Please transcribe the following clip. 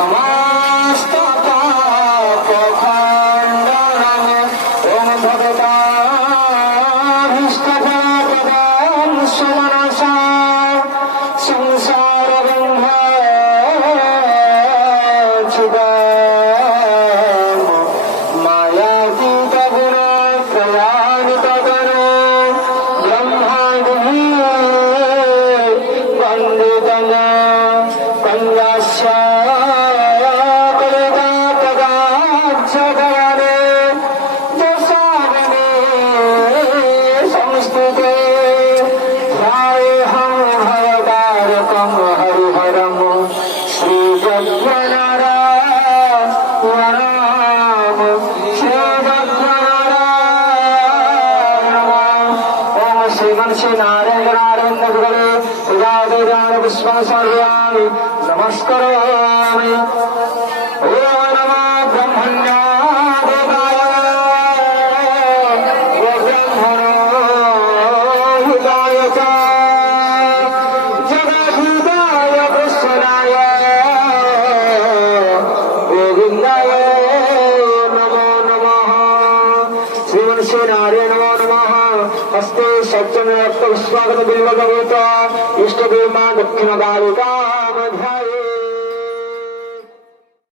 समस्त पापखण्डनं ओम भगवताभीष्टफलप्रदं सुमनसा संसारबन्धच्छिदं मायातीतगुणप्रयाणिततनो ब्रह्माण्डे वन्दितं कन्यास्य कलितापदाक्षगणे दशावने संस्तुते ध्यायेऽहं भवतारकं हरिहरं श्रीजगन्नारायणं ओम श्रीमन् श्रीनारायणारण्यगुरवे पुष्पं सर्वाणि नमस्करोमि ॐ नमो ब्रह्मण्यादेवाय ब्रह्मणो हिताय च जगद्धिताय कृष्णाय गोविन्दाय नमो नमः श्रीमन् श्रीनारायण नमो नमः हस्ते सज्जन रक्त विश्वागत बिल्वगवत इष्टदेवा दक्षिण बालिका